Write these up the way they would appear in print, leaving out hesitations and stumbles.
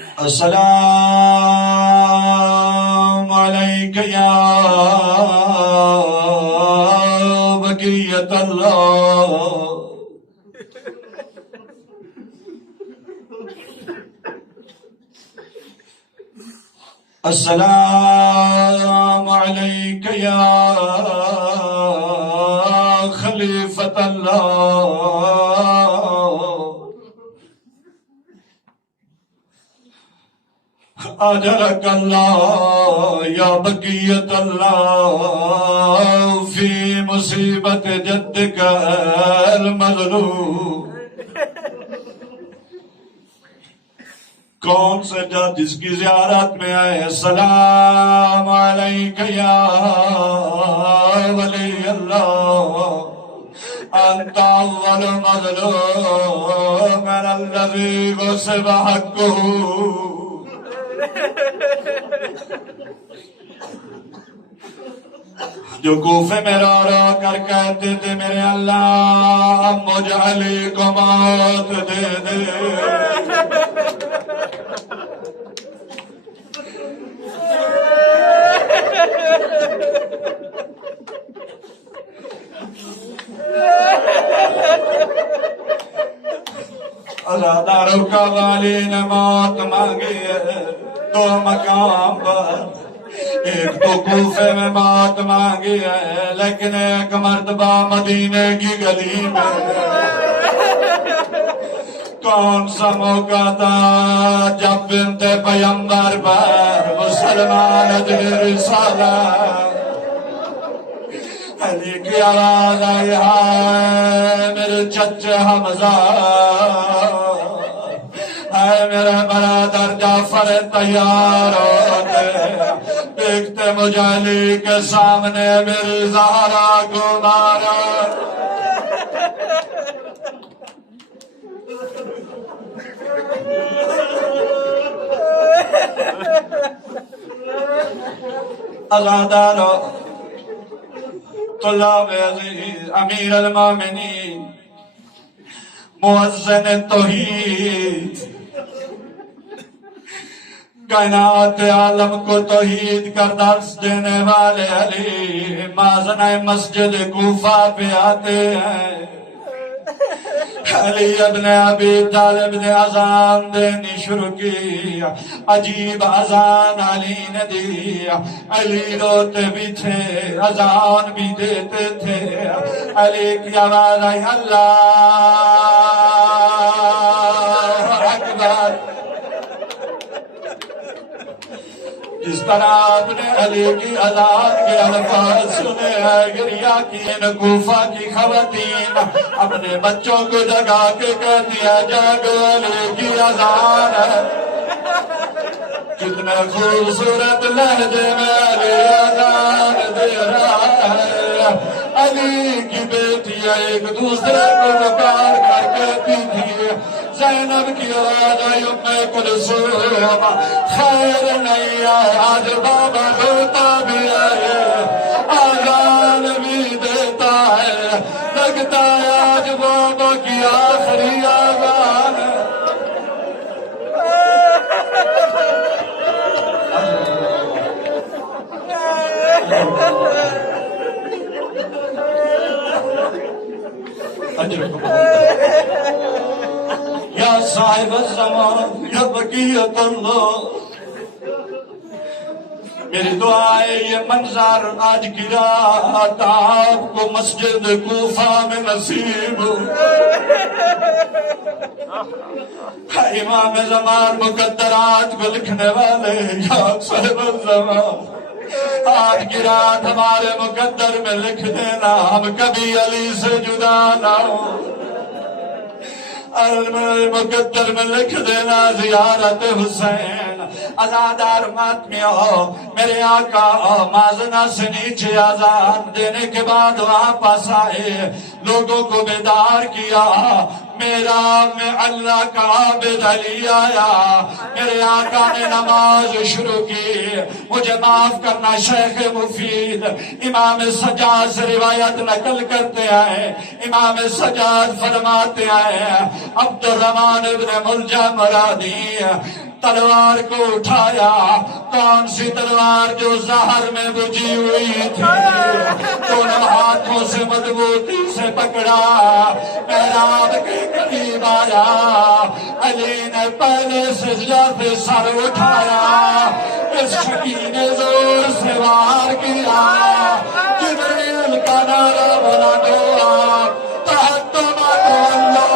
السلام عليك يا بقية الله. السلام عليك يا خليفة الله. أجرك الله يا بقية الله في مصيبة جدك المظلوم. کون سے جد جس کی زیارت میں آئے السلام علیک یا ولی اللہ انت اول مظلوم من الذی غصب حقہ. جو کوفے میں رو رو کر کہتے تھے میرے اللہ مجھ علی کو موت دے دے. عزاداروں کا والی نے موت مانگی ہے دو مقام پر. ایک تو کوفے میں موت مانگی ہے لیکن ایک مرتبہ مدینے کی گلی میں. کون سا موقع تھا جب بنت پیغمبر پر مسلمان دل رسالت علی کی آواز آئی ہے میرے چچے حمزہ ہے میرے برادر جعفر تیار ہوتے دیکھتے مجھے علی کے سامنے میری زہرا کو مارا. عزادارو طلاب عزیز امیر المومنین مؤذن توحید کائنات عالم کو توحید کا درس دینے والے علی مازنہ مسجد کوفہ پہ آتے ہیں. علی ابن ابی طالب نے اذان دینی شروع کی. عجیب اذان علی نے دی. علی روتے بھی تھے اذان بھی دیتے تھے. علی کی آواز آئی اللہ اکبر. جس طرح آپ نے علی کی اذان کے الفاظ سنے ہیں گریہ کی ان کوفہ کی خواتین اپنے بچوں کو جگا کے کہتی ہے جاگو علی کی اذان ہے. کتنے خوبصورت لہجے میں علی اذان دے رہا ہے. علی کی بیٹیاں ایک دوسرے کو پکار کر کہتی تھی زینب کی آواز آئی ام کلثوم خیر نہیں آئے آج بابا روتا بھی آئے آذان بھی دیتا ہے لگتا ہے آج بابا کی آخری آذان ہے. یا صاحب الزمان یا بقیت اللہ میری دعا ہے یہ منظر آج کی رات آپ کو مسجد کوفہ میں نصیب ہو. امام زمان مقدرات کو لکھنے والے یا صاحب الزمان آج کی رات ہمارے مقدر میں لکھ دینا ہم کبھی علی سے جدا نہ ہو. مقدر میں لکھ دینا زیارت حسین. عزادار ماتمیوں میرے آقا مازنہ سے نیچے اذان دینے کے بعد واپس آئے لوگوں کو بیدار کیا. میرا میں اللہ کا عابد علی آیا، میرے آقا نے نماز شروع کی۔ مجھے معاف کرنا شیخ مفید امام سجاد سے روایت نقل کرتے ہیں، امام سجاد فرماتے ہیں عبد الرحمن ابن ملجم مرادی تلوار کو اٹھایا، کون سی تلوار جو زہر میں بجھی ہوئی تھی، دونوں ہاتھوں سے مضبوطی سے پکڑا، محراب کے قریب آیا، علی نے پہلے سجدہ سے سر اٹھایا، اس شکی نے زور سے وار کیا، جبریل کا نعرہ بلند ہوا، تحتمت اللہ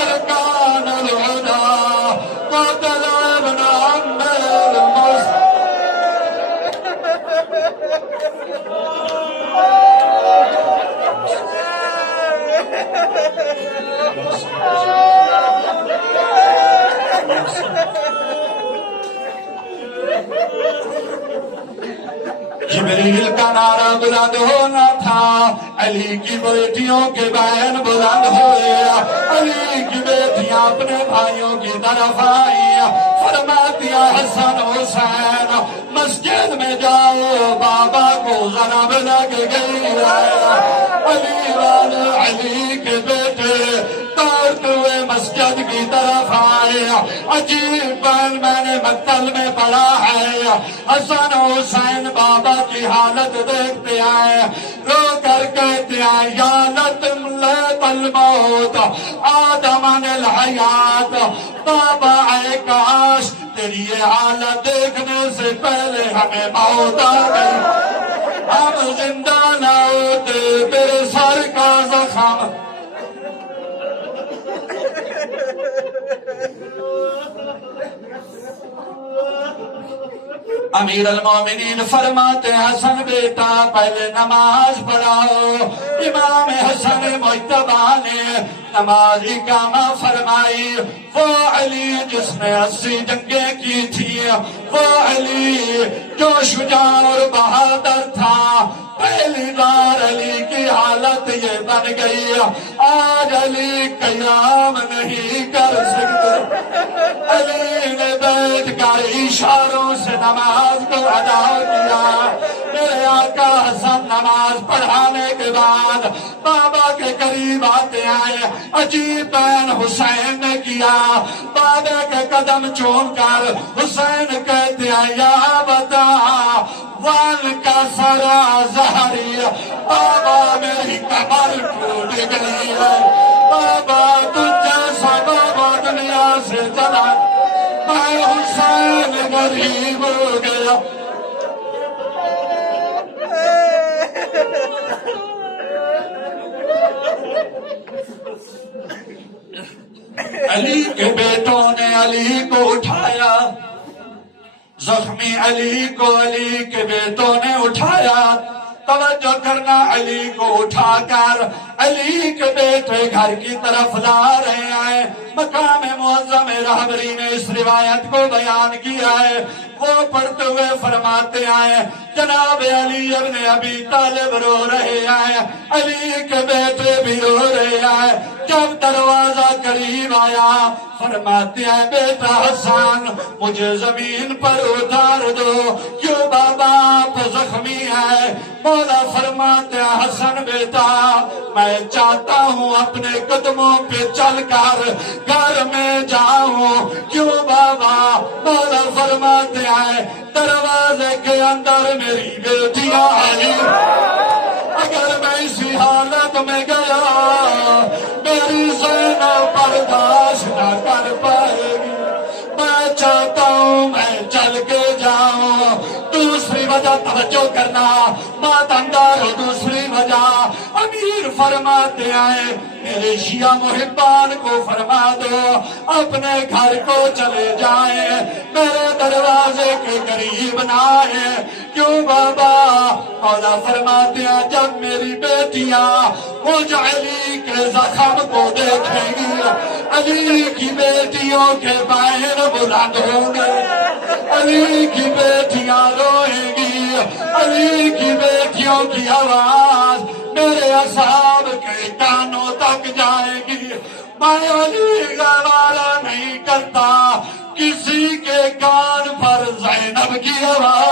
ارکان الہدا قتل ابن عم المصطفى۔ جبریل کا نعرہ بلند ہونا تھا، علی کی بیٹیوں کے بین بلند ہوئے، علی کی بیٹیاں اپنے بھائیوں کی طرف آئیں، فرماتی حسن حسین مسجد میں جاؤ، بابا کو ضرب لگ گئی ہے۔ علی کے بیٹے دوڑتے ہوئے مسجد کی طرف آئے، عجیب بات میں نے مقتل میں پڑھا ہے، حسن حسین بابا کی حالت دیکھتے آئے، رو کر کہتے آئے یا لطم لیت الموت آدم عن الحیات، بابا اے کاش تیری یہ حالت دیکھنے سے پہلے ہمیں موت آ گئی، ہم زندہ نہ ہوتے، تیرے سر کا زخم۔ امیر المومنین فرماتے حسن بیٹا پہلے نماز پڑھاؤ، امام حسن مجتبی نے نماز اقامہ فرمائی، وہ علی جس نے 80 جنگیں کی تھی، وہ علی جو شجاع اور بہادر تھا، پہلی بار علی کی حالت یہ بن گئی، آج علی قیام نہیں کر سکتے، علی نے بیٹھ کر اشاروں سے نماز کو ادا کیا۔ میرے آقا حسن نماز پڑھانے کے بعد بابا کے قریب آتے آئے، عجیب بین حسین نے کیا، بابا کے قدم چوم کر حسین کہتے آئے یا بتا وال کا سرا زہری، بابا میری کمر ٹوٹ گئی ہے، بابا تجھ جیسا بابا دنیا سے چلا، میں حسین غریب ہو گیا۔ علی کے بیٹوں نے علی کو اٹھایا، زخمی علی کو علی کے بیٹوں نے اٹھایا، توجہ کرنا علی کو اٹھا کر علی کے بیٹے گھر کی طرف لا رہے ہیں۔ مقام معظم رہبری نے اس روایت کو بیان کیا ہے، وہ پڑھتے ہوئے فرماتے ہیں جناب علی ابن ابی طالب رو رہے ہیں، علی کے بیٹے بھی رو رہے ہیں، جب دروازہ قریب آیا فرماتے ہیں بیٹا حسن مجھے زمین پر اتار دو، کیوں بابا آپ زخمی ہے؟ مولا فرماتے ہیں حسن بیٹا میں چاہتا ہوں اپنے قدموں پہ چل کر گھر میں جاؤں، کیوں بابا؟ مولا فرماتے ہیں دروازے کے اندر میری بیٹیاں آئی، اگر میں اسی حالت میں گیا میری زینب برداشت نہ کر پائے گی، میں چاہتا ہوں میں چل کے جاؤں۔ دوسری وجہ توجہ کرنا ماتندار، دوسری وجہ امیر فرماتے ہیں میرے شیعہ محبان کو فرما دو اپنے گھر کو چلے جائیں، میرے دروازے کے قریب نہ آئے، کیوں بابا؟ مولا فرماتے ہیں جب میری بیٹیاں مجھ علی کے زخم کو دیکھیں گی، علی کی بیٹیوں کے بین بلند ہوں گے، علی کی بیٹیاں روئیں گی، علی کی بیٹیوں کی آواز میرے اصحاب کے کانوں تک جائے گی، میں علی گوارا نہیں کرتا کسی کے کان پر زینب کی آواز